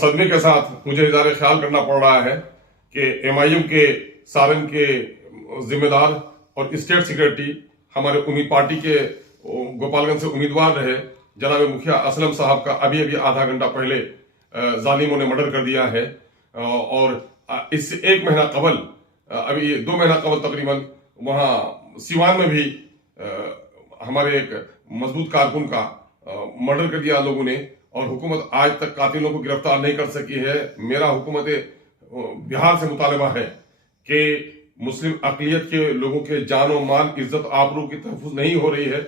सदमे के साथ मुझे इज़हार ख्याल करना पड़ रहा है कि MIM के सारंग के जिम्मेदार और स्टेट सेक्रेटरी हमारे उम्मीद पार्टी के गोपालगंज से उम्मीदवार रहे जनाब मुखिया असलम साहब का अभी अभी आधा घंटा पहले जालिमों ने मर्डर कर दिया है। और इससे 1 महीना कबल, अभी 2 महीना कबल तकरीबन वहाँ सिवान में भी हमारे एक मजबूत कारकुन का मर्डर कर दिया लोगों ने, और हुकूमत आज तक कातिलों को गिरफ्तार नहीं कर सकी है। मेरा हुकूमत बिहार से मुतालबा है कि मुस्लिम अक़लियत के लोगों के जान और माल, इज्जत, आबरू की तहफ़्फ़ुज़ नहीं हो रही है।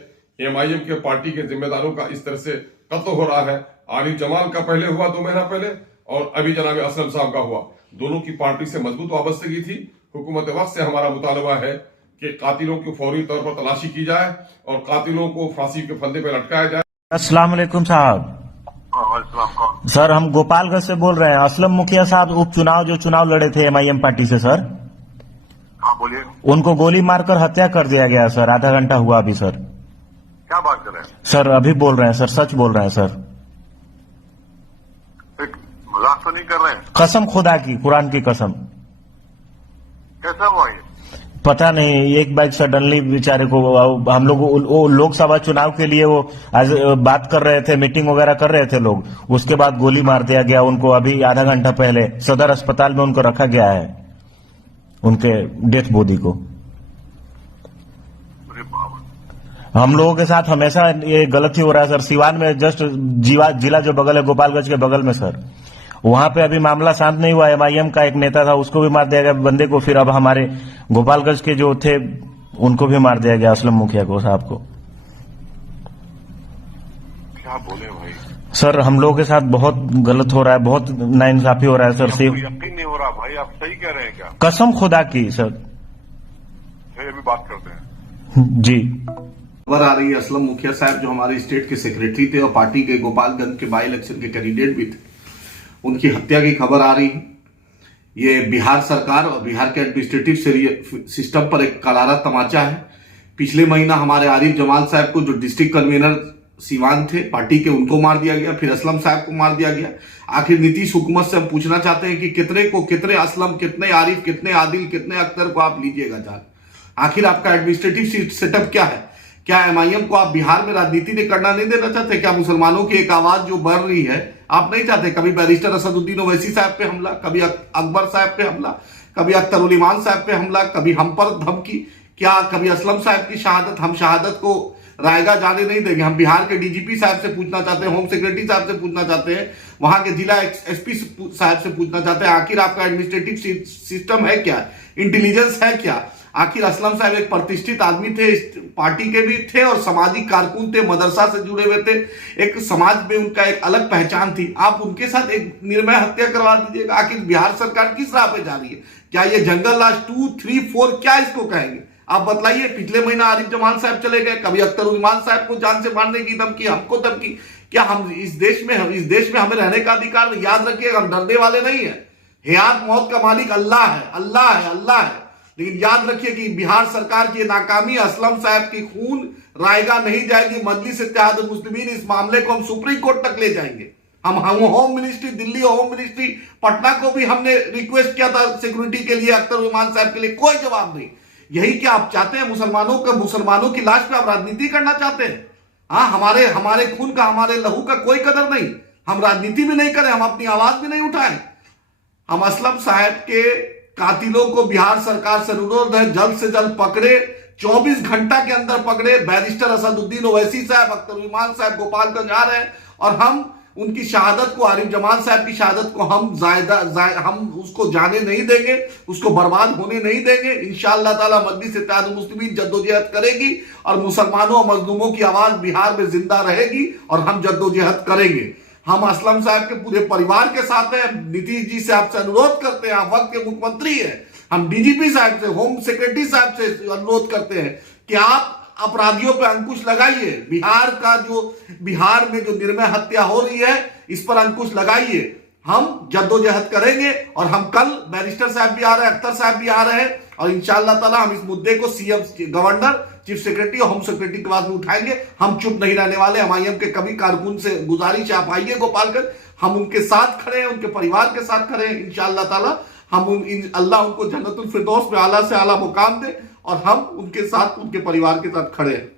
MIM के पार्टी के जिम्मेदारों का इस तरह से कत्ल हो रहा है। आरिफ जमाल का पहले हुआ 2 महीना पहले, और अभी जनाब असलम साहब का हुआ। दोनों की पार्टी से मजबूत वाबस्तगी थी। हुकूमत वक्त से हमारा मुतालबा है कि कातिलों की फौरी तौर पर तलाशी की जाए और कातिलों को फांसी के फंदे पर लटकाया जाए। अस्सलाम वालेकुम साहब। सर, हम गोपालगंज से बोल रहे हैं। असलम मुखिया साहब उपचुनाव जो चुनाव लड़े थे MIM पार्टी से सर, हाँ बोलिए। उनको गोली मारकर हत्या कर दिया गया सर। आधा घंटा हुआ अभी सर। क्या बात कर रहे हैं सर? अभी बोल रहे हैं सर, सच बोल रहे हैं सर। एक मजाक तो नहीं कर रहे हैं? कसम खुदा की, कुरान की कसम। कैसा हुआ ये? पता नहीं, एक बाइक सडनली बेचारे को, हम लोग लोकसभा चुनाव के लिए वो आज बात कर रहे थे, मीटिंग वगैरह कर रहे थे लोग, उसके बाद गोली मार दिया गया उनको। अभी आधा घंटा पहले सदर अस्पताल में उनको रखा गया है, उनके डेथ बॉडी को। अरे बाबा, हम लोगों के साथ हमेशा ये गलत ही हो रहा है सर। सिवान में जस्ट जिला जो बगल है, गोपालगंज के बगल में सर, वहां पे अभी मामला शांत नहीं हुआ। MIM का एक नेता था, उसको भी मार दिया गया, बंदे को। फिर अब हमारे गोपालगंज के जो थे उनको भी मार दिया गया, असलम मुखिया को, साहब को। क्या बोले भाई? सर, हम लोगों के साथ बहुत गलत हो रहा है, बहुत नाइंसाफी हो रहा है सर। सिर्फ यकीन नहीं हो रहा भाई, आप सही कह रहे हैं क्या? कसम खुदा की सर। फिर अभी बात करते हैं जी। खबर आ रही है असलम मुखिया साहब जो हमारे स्टेट के सेक्रेटरी थे और पार्टी के गोपालगंज के बाई इलेक्शन के कैंडिडेट भी थे, उनकी हत्या की खबर आ रही है। ये बिहार सरकार और बिहार के एडमिनिस्ट्रेटिव सिस्टम पर एक करारा तमाचा है। पिछले महीना हमारे आरिफ जमाल साहब को, जो डिस्ट्रिक्ट कन्वीनर सीवान थे पार्टी के, उनको मार दिया गया। फिर असलम साहब को मार दिया गया। आखिर नीतीश हुकूमत से हम पूछना चाहते हैं कि कितने असलम, कितने आरिफ, कितने आदिल, कितने अख्तर को आप लीजिएगा जान? आखिर आपका एडमिनिस्ट्रेटिव सेटअप क्या है? क्या MIM को आप बिहार में राजनीति नहीं करना नहीं देना चाहते? क्या मुसलमानों की एक आवाज जो बढ़ रही है आप नहीं चाहते? कभी बैरिस्टर असदुद्दीन ओवैसी साहब पे हमला, कभी अकबर साहब पे हमला, कभी अख्तरुल ईमान साहब पे हमला, कभी हम पर धमकी, क्या कभी असलम साहब की शहादत? हम शहादत को रायगा जाने नहीं देंगे। हम बिहार के DGP साहब से पूछना चाहते हैं, होम सेक्रेटरी साहब से पूछना चाहते हैं, वहां के जिला SP साहब से पूछना चाहते हैं, आखिर आपका एडमिनिस्ट्रेटिव सिस्टम है क्या? इंटेलिजेंस है क्या? आखिर असलम साहब एक प्रतिष्ठित आदमी थे, पार्टी के भी थे और सामाजिक कारकुन थे, मदरसा से जुड़े हुए थे, एक समाज में उनका एक अलग पहचान थी। आप उनके साथ एक निर्भय हत्या करवा दीजिएगा। आखिर बिहार सरकार किस राह पे जा रही है? क्या ये जंगल राज 2, 3, 4 क्या इसको कहेंगे? आप बतलाइए। पिछले महीना आरिफ जमाल साहब चले गए, कभी अख्तरुल ईमान साहब को जान से मारने की धमकी, हमको धमकी। क्या हम इस देश में हमें रहने का अधिकार? याद रखिएगा, हम डरने वाले नहीं है। हयात मौत का मालिक अल्लाह है, अल्लाह है, अल्लाह है। लेकिन याद रखिए कि बिहार सरकार की नाकामी, असलम साहब की खून रायगा नहीं जाएगी। मजलिस इत्तेहादुल मुस्लिमीन इस मामले को हम सुप्रीम कोर्ट तक ले जाएंगे। हम home ministry Delhi, home ministry Patna को भी हमने रिक्वेस्ट किया था सिक्योरिटी के लिए, अख्तर ईमान साहब के लिए, कोई जवाब नहीं। यही क्या आप चाहते हैं? मुसलमानों की लाश पे आप राजनीति करना चाहते हैं? हाँ, हमारे खून का, हमारे लहू का कोई कदर नहीं। हम राजनीति भी नहीं करें, हम अपनी आवाज भी नहीं उठाएं। हम असलम साहब के कातिलों को बिहार सरकार से अनुरोध है, जल्द से जल्द पकड़े, 24 घंटा के अंदर पकड़े। बैरिस्टर असदुद्दीन ओवैसी साहब, अख्तरुल ईमान साहब गोपालगंज आ रहे हैं और हम उनकी शहादत को, आरिफ जमाल साहब की शहादत को हम उसको जाने नहीं देंगे, उसको बर्बाद होने नहीं देंगे। इंशाअल्लाह ताला मजलिस इत्तेहादुल मुस्लिमीन जद्दोजहद करेगी और मुसलमानों और मजलूमों की आवाज बिहार में जिंदा रहेगी और हम जद्दोजहद करेंगे। हम असलम साहब के पूरे परिवार के साथ हैं। नीतीश जी से आपसे अनुरोध करते हैं, आप वक्त के मुख्यमंत्री हैं। हम DGP साहब से, होम सेक्रेटरी साहब से अनुरोध करते हैं कि आप अपराधियों पर अंकुश लगाइए। बिहार में जो निर्मय हत्या हो रही है, इस पर अंकुश लगाइए। हम जद्दोजहद करेंगे और हम कल बैरिस्टर साहब भी आ रहे हैं, अख्तर साहब भी आ रहे हैं और इंशाअल्लाह ताला हम इस मुद्दे को सीएम, गवर्नर, चीफ सेक्रेटरी और होम सेक्रेटरी के पास में उठाएंगे। हम चुप नहीं रहने वाले। एमआईएम के कभी कारकुन से गुजारिश है, आप आइए गोपालगंज, हम उनके साथ खड़े हैं, उनके परिवार के साथ खड़े हैं। इंशाअल्लाह ताला हम अल्लाह उनको जन्नतुल फिरदौस में आला से आला मुकाम दे और हम उनके साथ, उनके परिवार के साथ खड़े हैं।